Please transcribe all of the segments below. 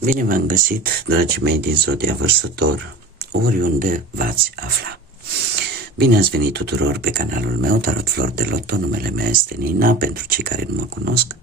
Bine v-am găsit, dragii mei din Zodia Vărsător, oriunde v-ați afla. Bine ați venit tuturor pe canalul meu, Tarot Flor de Loto, numele meu este Nina, pentru cei care nu mă cunosc.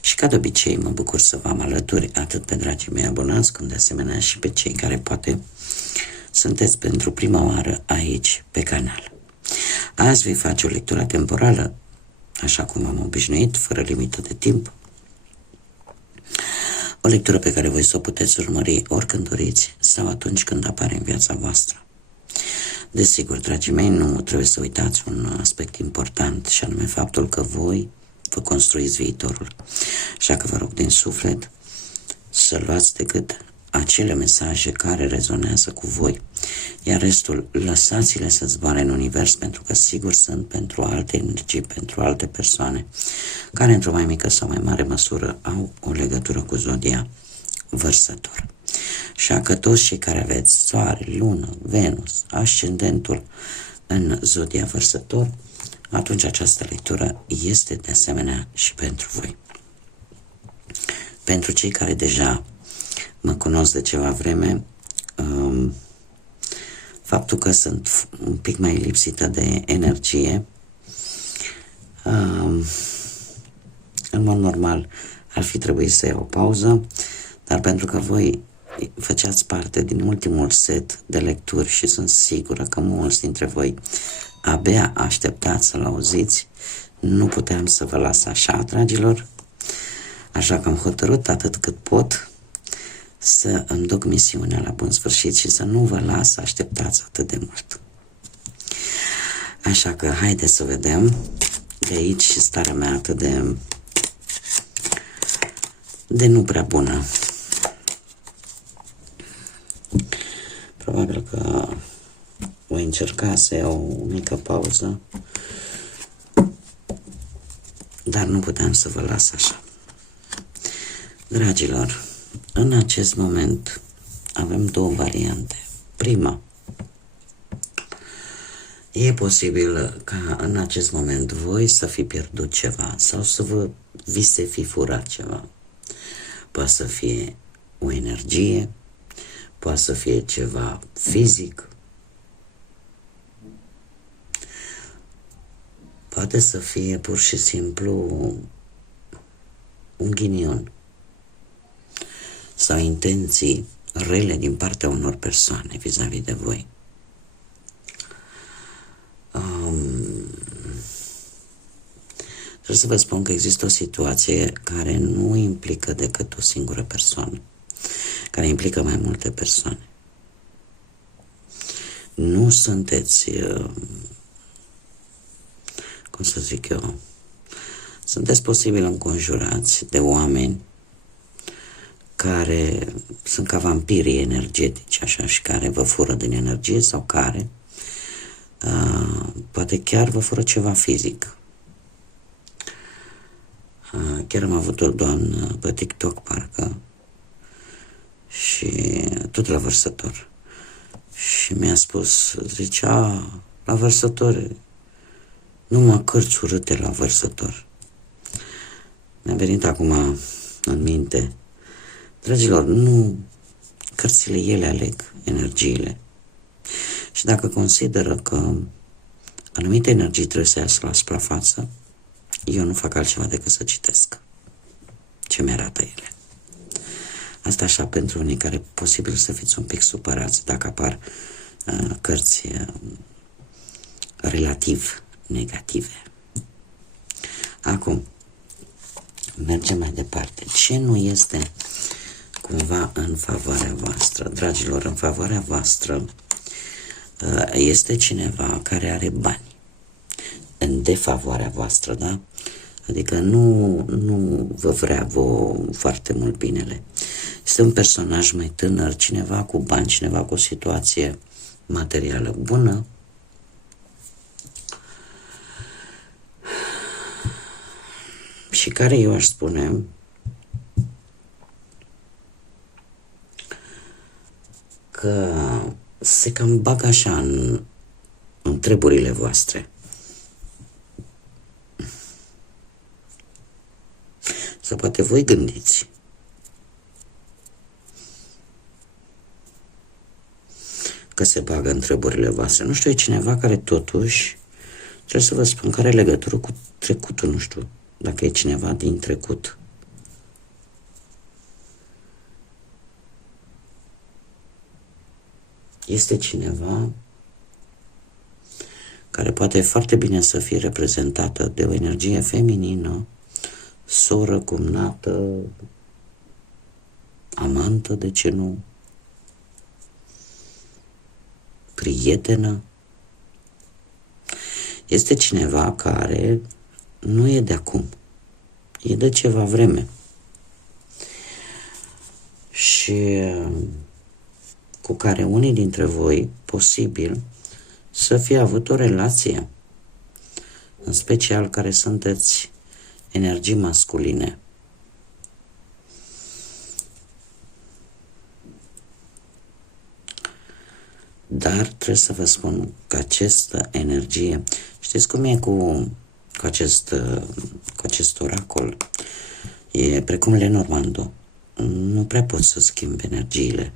Și ca de obicei mă bucur să vă am alături atât pe dragii mei abonați, cum de asemenea și pe cei care poate sunteți pentru prima oară aici pe canal. Azi voi face o lectură temporală, așa cum am obișnuit, fără limită de timp. O lectură pe care voi să o puteți urmări oricând doriți sau atunci când apare în viața voastră. Desigur, dragii mei, nu trebuie să uitați un aspect important, și anume faptul că voi vă construiți viitorul. Așa că vă rog din suflet să luați decât acele mesaje care rezonează cu voi, iar restul lăsați-le să zboare în univers, pentru că sigur sunt pentru alte energii, pentru alte persoane care într-o mai mică sau mai mare măsură au o legătură cu Zodia Vărsător. Așa că toți cei care aveți Soare, Lună, Venus, Ascendentul în Zodia Vărsător, atunci această lectură este de asemenea și pentru voi. Pentru cei care deja mă cunosc de ceva vreme, faptul că sunt un pic mai lipsită de energie, în mod normal ar fi trebuit să iau o pauză, dar pentru că voi făceați parte din ultimul set de lecturi și sunt sigură că mulți dintre voi abia așteptați să-l auziți, nu puteam să vă las așa, dragilor, așa că am hotărât atât cât pot să îmi duc misiunea la bun sfârșit și să nu vă las să așteptați atât de mult. Așa că haideți să vedem de aici și starea mea atât de nu prea bună. Probabil că voi încerca să iau o mică pauză, dar nu puteam să vă las așa. Dragilor, în acest moment avem două variante. Prima, e posibil ca în acest moment voi să fi pierdut ceva sau să vi se fi furat ceva. Poate să fie o energie, poate să fie ceva fizic, poate să fie pur și simplu un ghinion sau intenții rele din partea unor persoane vis-a-vis de voi. Trebuie să vă spun că există o situație care nu implică decât o singură persoană, care implică mai multe persoane. Nu sunteți, cum să zic eu, sunteți posibil înconjurați de oameni care sunt ca vampirii energetici, așa, și care vă fură din energie sau care poate chiar vă fură ceva fizic. Chiar am avut o doamnă pe TikTok, parcă, și tot la Vărsător. Și mi-a spus, zicea, la Vărsător, numai cărți urâte la Vărsător. Mi-a venit acum în minte, dragilor, nu, cărțile ele aleg energiile. Și dacă consideră că anumite energii trebuie să iasă la suprafață, eu nu fac altceva decât să citesc ce mi-arată ele. Asta așa pentru unii care posibil să fiți un pic supărați dacă apar cărți relativ negative. Acum, mergem mai departe. Ce nu este cumva în favoarea voastră? Dragilor, în favoarea voastră este cineva care are bani. În defavoarea voastră, da? Adică nu vă vrea foarte mult binele. Este un personaj mai tânăr, cineva cu bani, cineva cu o situație materială bună. Și care, eu aș spune, că se cam bagă așa în treburile voastre. Sau poate voi gândiți că se bagă în treburile voastre. Nu știu, e cineva care totuși, trebuie să vă spun, care are legătură cu trecutul, nu știu, dacă e cineva din trecut. Este cineva care poate foarte bine să fie reprezentată de o energie feminină, soră, cumnată, amantă, de ce nu, prietenă. Este cineva care nu e de acum, e de ceva vreme. Și cu care unii dintre voi, posibil, să fie avut o relație, în special care sunteți energii masculine. Dar trebuie să vă spun că această energie, știți cum e cu acest oracol? E precum Lenormando. Nu prea pot să schimb energiile.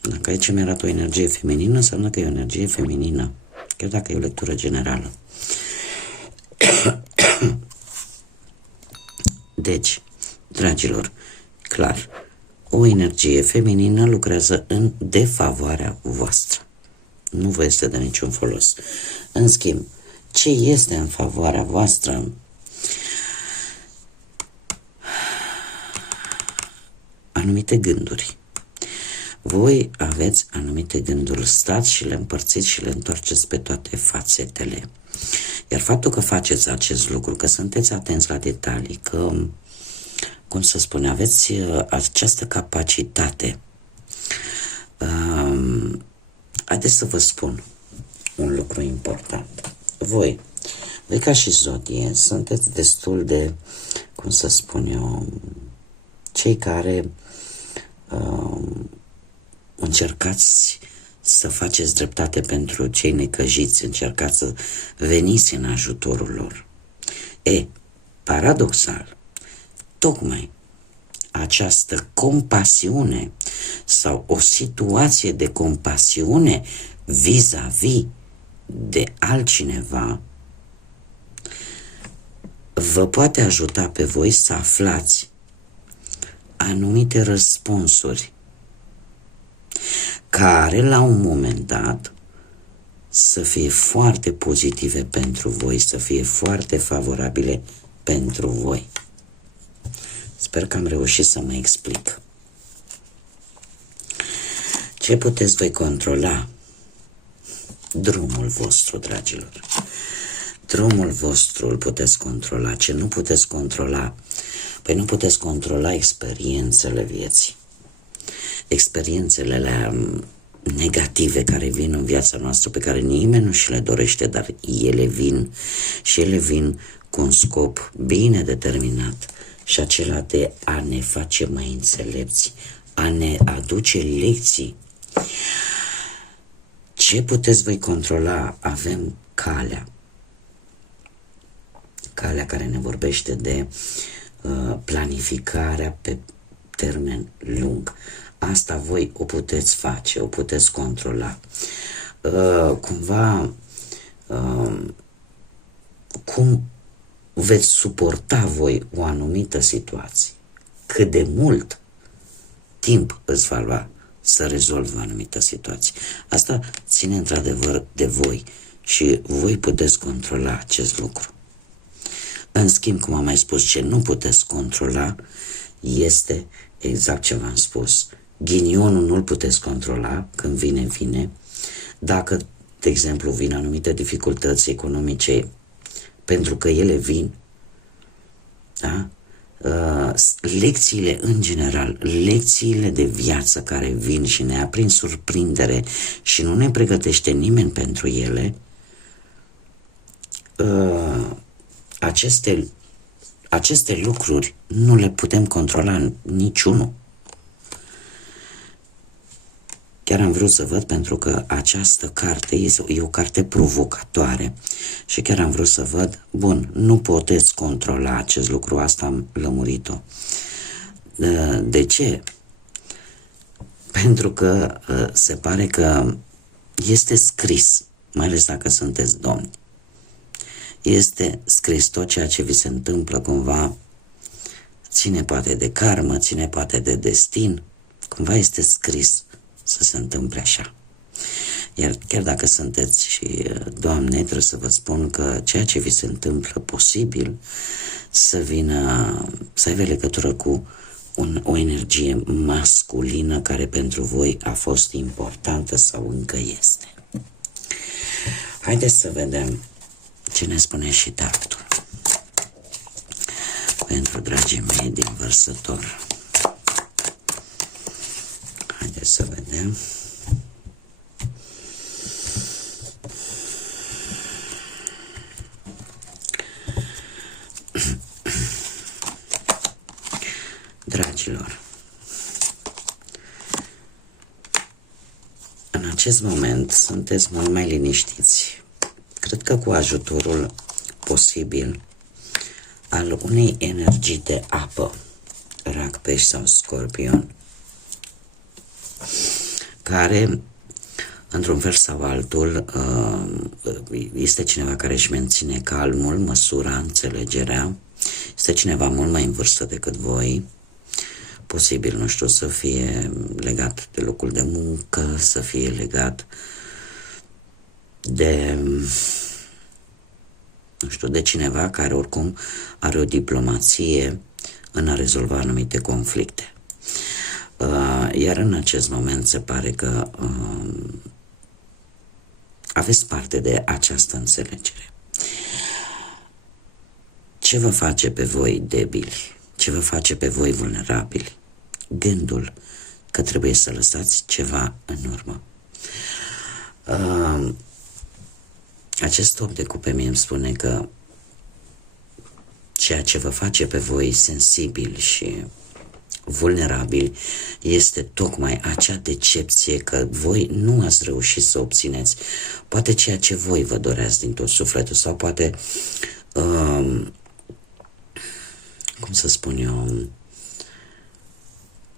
Dacă aici mi arată o energie feminină, înseamnă că e o energie feminină, chiar dacă e o lectură generală. Deci, dragilor, clar, o energie feminină lucrează în defavoarea voastră. Nu vă este de niciun folos. În schimb, ce este în favoarea voastră? Anumite gânduri. Voi aveți anumite gânduri, stați și le împărțiți și le întoarceți pe toate fațetele. Iar faptul că faceți acest lucru, că sunteți atenți la detalii, că, cum să spun, aveți această capacitate. Haideți să vă spun un lucru important. Voi ca și zodie, sunteți destul de, cum să spun eu, cei care încercați să faceți dreptate pentru cei necăjiți, încercați să veniți în ajutorul lor. Paradoxal, tocmai această compasiune sau o situație de compasiune vis-a-vis de altcineva vă poate ajuta pe voi să aflați anumite răspunsuri care la un moment dat să fie foarte pozitive pentru voi, să fie foarte favorabile pentru voi. Sper că am reușit să mă explic. Ce puteți voi controla? Drumul vostru, dragilor. Drumul vostru îl puteți controla. Ce nu puteți controla? Păi nu puteți controla experiențele vieții. Experiențele alea negative care vin în viața noastră, pe care nimeni nu și le dorește, dar ele vin și ele vin cu un scop bine determinat și acela de a ne face mai înțelepți, a ne aduce lecții. Ce puteți voi controla? Avem calea care ne vorbește de planificarea pe termen lung. Asta voi o puteți face, o puteți controla. Cum veți suporta voi o anumită situație? Cât de mult timp îți va lua să rezolvi o anumită situație? Asta ține într-adevăr de voi și voi puteți controla acest lucru. În schimb, cum am mai spus, ce nu puteți controla este exact ce v-am spus. Ghinionul nu-l puteți controla, când vine. Dacă, de exemplu, vin anumite dificultăți economice, pentru că ele vin, da? Lecțiile în general, lecțiile de viață care vin și ne ia prin surprindere și nu ne pregătește nimeni pentru ele, aceste lucruri nu le putem controla niciunul. Chiar am vrut să văd, pentru că această carte e o carte provocatoare și chiar am vrut să văd, bun, nu puteți controla acest lucru, asta am lămurit-o. De ce? Pentru că se pare că este scris, mai ales dacă sunteți domni, este scris tot ceea ce vi se întâmplă cumva, ține poate de karmă, ține poate de destin, cumva este scris să se întâmple așa. Iar chiar dacă sunteți și doamne, trebuie să vă spun că ceea ce vi se întâmplă posibil să vină, să aibă legătură cu o energie masculină care pentru voi a fost importantă sau încă este. Haideți să vedem ce ne spune și tarotul pentru dragii mei din Vărsător. Haideți să vedem. Dragilor, în acest moment sunteți mult mai liniștiți. Cred că cu ajutorul posibil al unei energii de apă, Rac, Pești sau Scorpion, care, într-un fel sau altul, este cineva care își menține calmul, măsura, înțelegerea, este cineva mult mai în vârstă decât voi, posibil, nu știu, să fie legat de locul de muncă, să fie legat de, nu știu, de cineva care oricum are o diplomație în a rezolva anumite conflicte. Iar în acest moment se pare că aveți parte de această înțelegere. Ce vă face pe voi debili? Ce vă face pe voi vulnerabili? Gândul că trebuie să lăsați ceva în urmă. Acest 8 de cupe mie îmi spune că ceea ce vă face pe voi sensibili și vulnerabili este tocmai acea decepție că voi nu ați reușit să obțineți poate ceea ce voi vă doreați din tot sufletul sau poate cum să spun eu,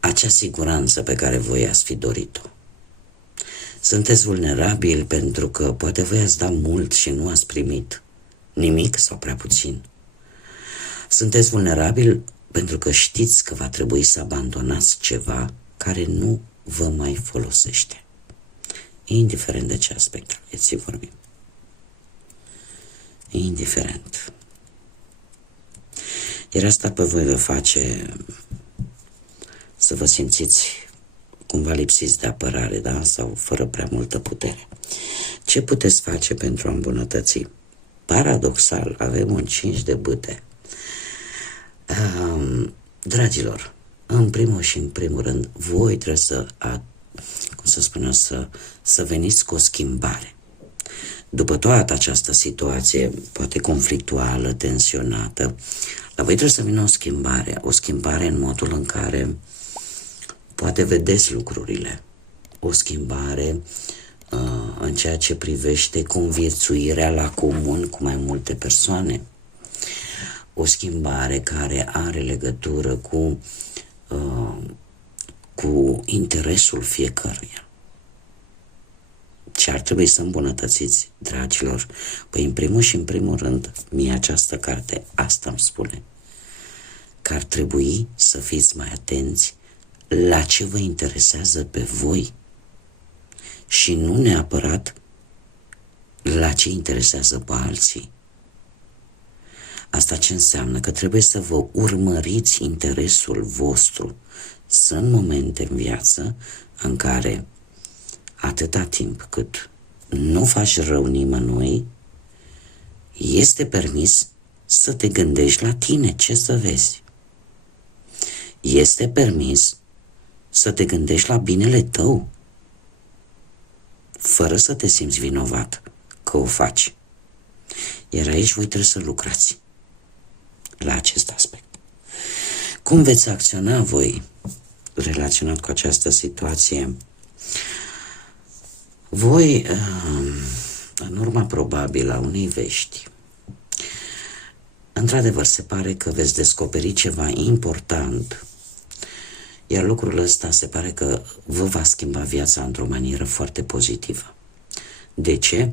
acea siguranță pe care voi ați fi dorit-o. Sunteți vulnerabili pentru că poate voi ați dat mult și nu ați primit nimic sau prea puțin. Sunteți vulnerabili pentru că știți că va trebui să abandonați ceva care nu vă mai folosește. Indiferent de ce aspect al vieții vorbim. Indiferent. Iar asta pe voi vă face să vă simțiți cumva lipsiți de apărare, da? Sau fără prea multă putere. Ce puteți face pentru a îmbunătăți? Paradoxal, avem un 5 de bâte. Dragilor, în primul și în primul rând, voi trebuie să veniți cu o schimbare. După toată această situație, poate conflictuală, tensionată, la voi trebuie să vină o schimbare în modul în care poate vedeți lucrurile, o schimbare în ceea ce privește conviețuirea la comun cu mai multe persoane, o schimbare care are legătură cu interesul fiecăruia. Ce ar trebui să îmbunătățiți, dragilor? Păi în primul și în primul rând, mie această carte asta îmi spune, că ar trebui să fiți mai atenți la ce vă interesează pe voi și nu neapărat la ce interesează pe alții. Asta ce înseamnă? Că trebuie să vă urmăriți interesul vostru. Sunt momente în viață în care atâta timp cât nu faci rău nimănui, este permis să te gândești la tine, ce să vezi. Este permis să te gândești la binele tău, fără să te simți vinovat că o faci. Iar aici voi trebuie să lucrați la acest aspect. Cum veți acționa voi relaționat cu această situație? Voi, în urma probabilă a unei vești, într-adevăr se pare că veți descoperi ceva important Iar lucrul ăsta se pare că vă va schimba viața într-o manieră foarte pozitivă. De ce?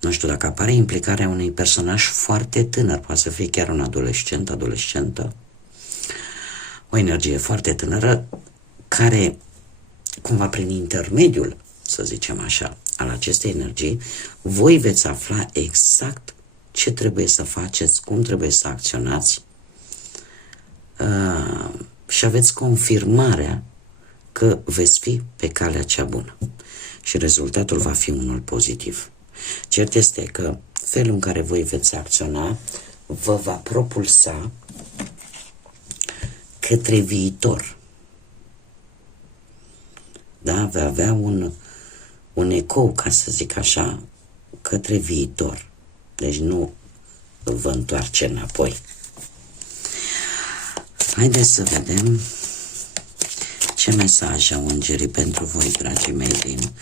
Nu știu, dacă apare implicarea unui personaj foarte tânăr, poate să fie chiar un adolescent, adolescentă, o energie foarte tânără, care, cumva prin intermediul, să zicem așa, al acestei energii, voi veți afla exact ce trebuie să faceți, cum trebuie să acționați și aveți confirmarea că veți fi pe calea cea bună și rezultatul va fi unul pozitiv. Cert este că felul în care voi veți acționa vă va propulsa către viitor. Da? Va avea un ecou, ca să zic așa, către viitor. Deci nu vă întoarce înapoi. Haideți să vedem ce mesaj au îngerii pentru voi, dragii mei, din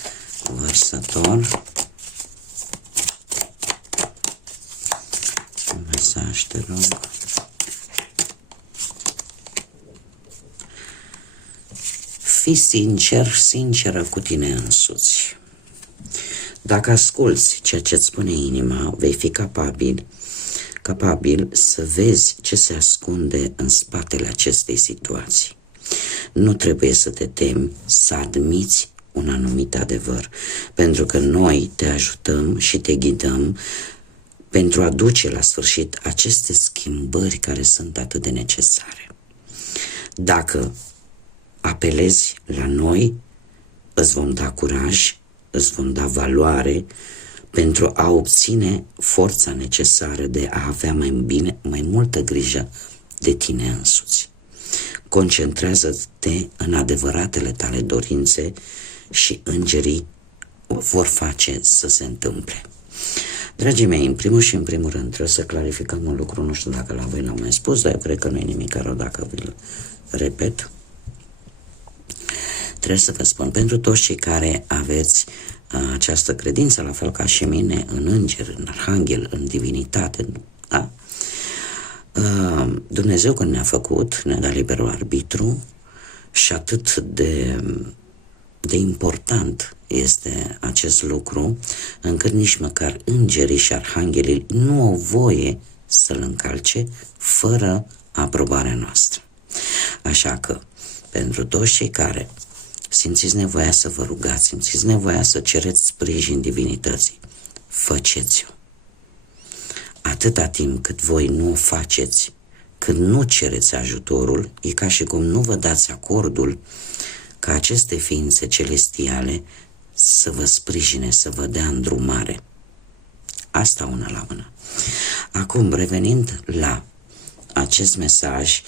Vărsător. Un mesaj, te rog. Fii sincer, sinceră cu tine însuți. Dacă asculți ceea ce îți spune inima, vei fi capabil să vezi ce se ascunde în spatele acestei situații. Nu trebuie să te temi să admiți un anumit adevăr, pentru că noi te ajutăm și te ghidăm pentru a duce la sfârșit aceste schimbări care sunt atât de necesare. Dacă apelezi la noi, îți vom da curaj, îți vom da valoare pentru a obține forța necesară de a avea mai multă grijă de tine însuți. Concentrează-te în adevăratele tale dorințe și îngerii vor face să se întâmple. Dragii mei, în primul și în primul rând trebuie să clarificăm un lucru, nu știu dacă la voi l-am mai spus, dar eu cred că nu e nimic rău dacă vi-l repet. Trebuie să vă spun, pentru toți cei care aveți această credință, la fel ca și mine, în înger, în arhanghel, în divinitate, da? Dumnezeu când ne-a făcut, ne-a dat liberul arbitru și atât de important este acest lucru, încât nici măcar îngerii și arhanghelii nu au voie să-l încalce fără aprobarea noastră. Așa că, pentru toți cei care simțiți nevoia să vă rugați, simțiți nevoia să cereți sprijin divinității, faceți-o. Atâta timp cât voi nu o faceți, când nu cereți ajutorul, e ca și cum nu vă dați acordul ca aceste ființe celestiale să vă sprijine, să vă dea îndrumare. Asta una la mână. Acum, revenind la acest mesaj,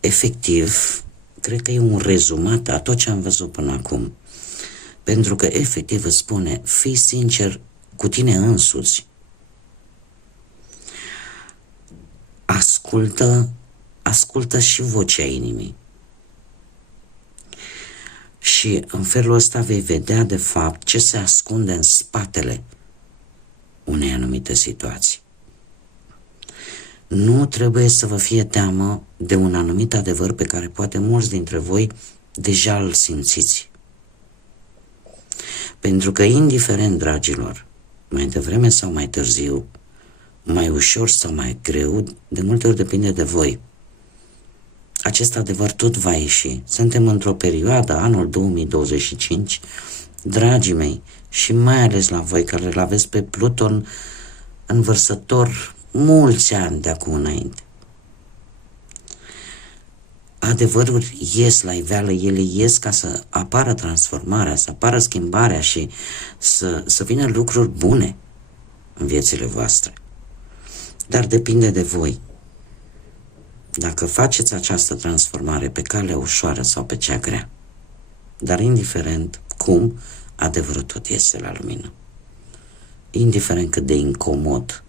efectiv, cred că e un rezumat a tot ce am văzut până acum. Pentru că efectiv îți spune, fii sincer cu tine însuți. Ascultă și vocea inimii. Și în felul ăsta vei vedea de fapt ce se ascunde în spatele unei anumite situații. Nu trebuie să vă fie teamă de un anumit adevăr pe care poate mulți dintre voi deja îl simțiți. Pentru că indiferent, dragilor, mai devreme sau mai târziu, mai ușor sau mai greu, de multe ori depinde de voi. Acest adevăr tot va ieși. Suntem într-o perioadă, anul 2025, dragii mei, și mai ales la voi care îl aveți pe Pluton în Vărsător mulți ani de acum înainte. Adevăruri ies la iveală, ele ies ca să apară transformarea, să apară schimbarea și să vină lucruri bune în viețile voastre. Dar depinde de voi. Dacă faceți această transformare pe calea ușoară sau pe cea grea. Dar indiferent cum, adevărul tot iese la lumină. Indiferent cât de incomod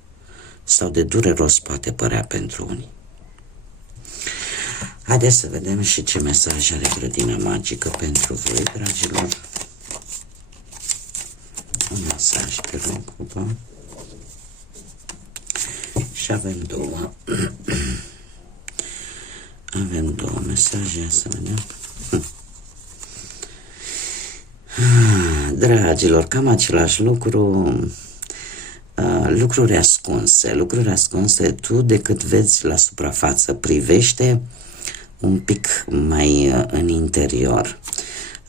sau de dureros poate părea pentru unii. Haideți să vedem și ce mesaj are grădina magică pentru voi, dragilor. Un mesaj, te rog, opa. Și avem două. Avem două mesaje, să vedem. Dragilor, cam același lucru, lucruri ascunse, tu decât vezi la suprafață, privește un pic mai în interior,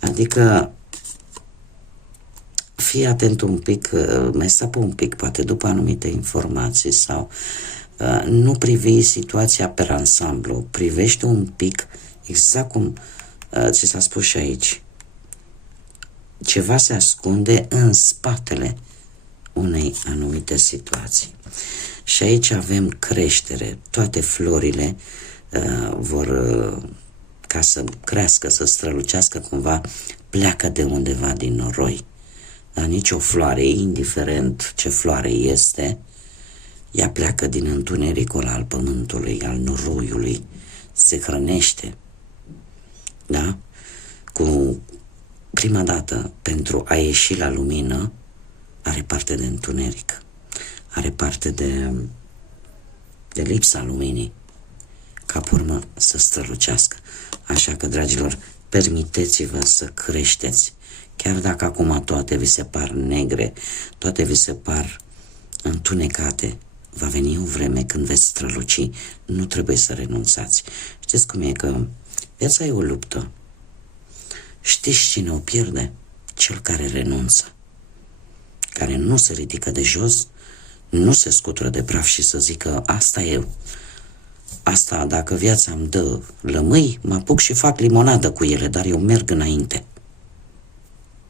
adică fii atent un pic, mai sapă un pic, poate după anumite informații sau nu privi situația pe ansamblu, privește un pic exact cum ți s-a spus și aici. Ceva se ascunde în spatele unei anumite situații. Și aici avem creștere. Toate florile vor, ca să crească, să strălucească cumva, pleacă de undeva din noroi. Dar nicio floare, indiferent ce floare este, ea pleacă din întunericul al pământului, al noroiului, se hrănește. Da? Cu prima dată, pentru a ieși la lumină, are parte de întuneric, are parte de lipsa luminii, ca pe urmă să strălucească. Așa că, dragilor, permiteți-vă să creșteți. Chiar dacă acum toate vi se par negre, toate vi se par întunecate, va veni o vreme când veți străluci, nu trebuie să renunțați. Știți cum e că viața e o luptă. Știți cine o pierde? Cel care renunță, care nu se ridică de jos, nu se scutură de praf și să zică asta e, asta dacă viața îmi dă lămâi, mă apuc și fac limonadă cu ele, dar eu merg înainte.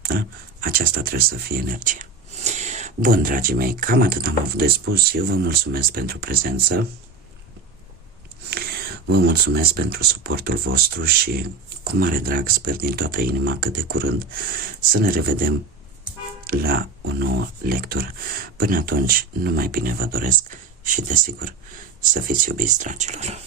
Da? Aceasta trebuie să fie energia. Bun, dragii mei, cam atât am avut de spus. Eu vă mulțumesc pentru prezență, vă mulțumesc pentru suportul vostru și cu mare drag sper din toată inima că de curând să ne revedem la o nouă lectură. Până atunci, numai bine vă doresc și desigur să fiți iubiți, dragilor.